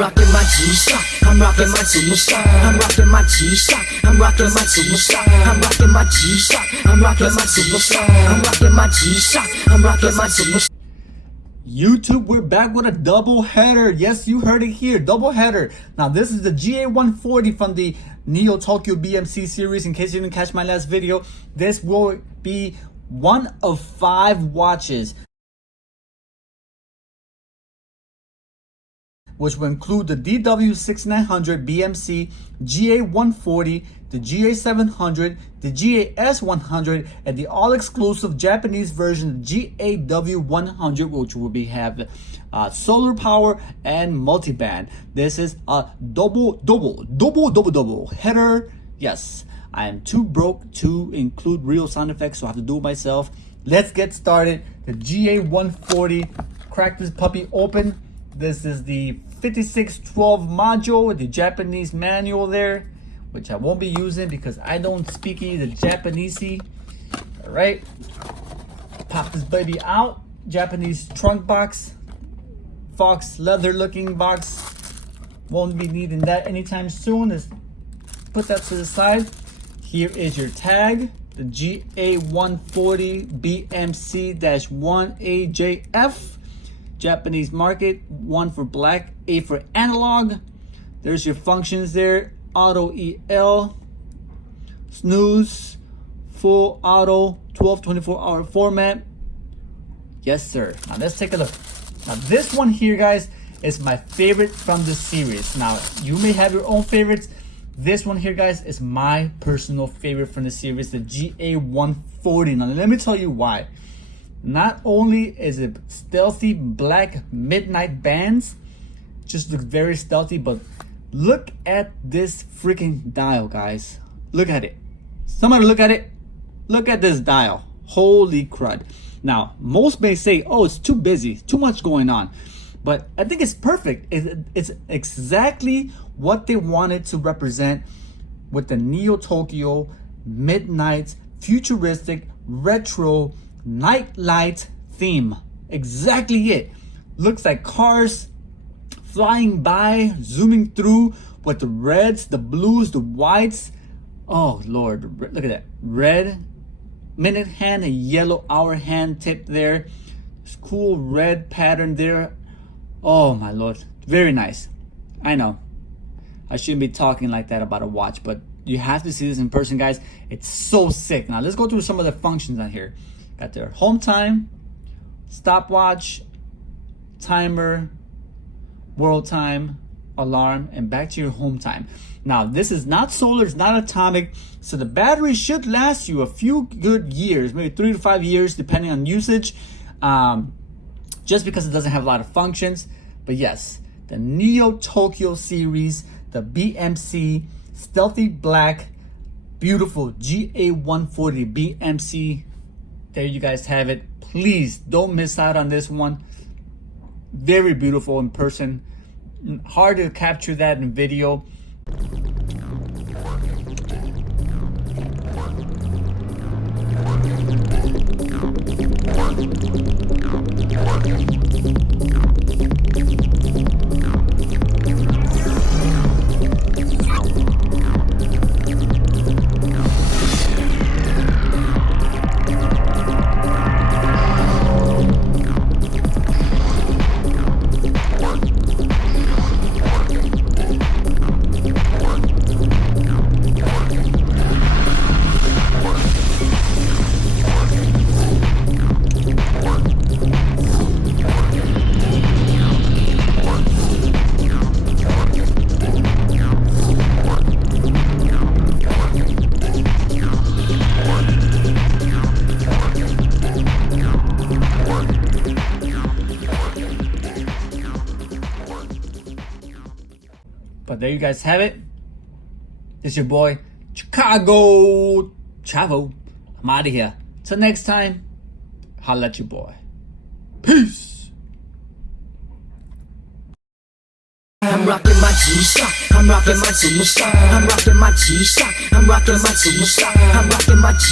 rocking my G-Shock. I'm rocking my G-Shock. I'm rocking my G-Shock. I'm rocking my G-Shock. I'm rocking my G-Shock. I'm rocking my G-Shock. I'm rocking my G-Shock. I'm rocking my G-Shock. YouTube, we're back with a double header. Yes, you heard it here, double header. Now this is the GA140 from the Neo Tokyo BMC series. In case you didn't catch my last video, this will be one of 5 watches, which will include the DW6900BMC, GA140, the GA700, the GAS100, and the all-exclusive Japanese version, GAW100, which will have solar power and multiband. This is a double header. Yes, I am too broke to include real sound effects, so I have to do it myself. Let's get started. The GA140, crack this puppy open. This is the 5612 module with the Japanese manual there, which I won't be using because I don't speak the Japanesey. All right, pop this baby out. Japanese trunk box, fox leather looking box. Won't be needing that anytime soon. Let's put that to the side. Here is your tag, the GA140BMC-1AJF. Japanese market, 1 for black, A for analog. There's your functions there: auto EL, snooze, full auto, 12-24-hour format. Yes sir. Now let's take a look. Now this one here, guys, is my favorite from the series. Now you may have your own favorites. This one here, guys, is my personal favorite from the series, the GA140. Now let me tell you why. Not only is it stealthy black midnight bands, just looks very stealthy, but look at this freaking dial, guys. Look at it. Somebody look at it. Look at this dial. Holy crud. Now, most may say, oh, it's too busy, too much going on. But I think it's perfect. It's exactly what they wanted to represent with the Neo Tokyo midnight futuristic retro night light theme. Exactly it. Looks like cars flying by, zooming through with the reds, the blues, the whites. Oh Lord, look at that. Red minute hand and yellow hour hand tip there. This cool red pattern there. Oh my Lord, very nice. I know I shouldn't be talking like that about a watch, but you have to see this in person, guys. It's so sick. Now let's go through some of the functions on here. Got their home time, stopwatch, timer, world time, alarm, and back to your home time. Now this is not solar, it's not atomic, so the battery should last you a few good years, maybe 3 to 5 years depending on usage, just because it doesn't have a lot of functions. But yes, the Neo Tokyo series, the BMC stealthy black beautiful GA140 BMC. There you guys have it. Please don't miss out on this one. Very beautiful in person. Hard to capture that in video. But there you guys have it. It's your boy, Chicago Chavo. I'm out of here. Till next time, holla at your boy. Peace. I'm rocking my G-Shock. I'm rocking my G-Shock. I'm rocking my G-Shock. I'm rocking my G-Shock. I'm rocking my G.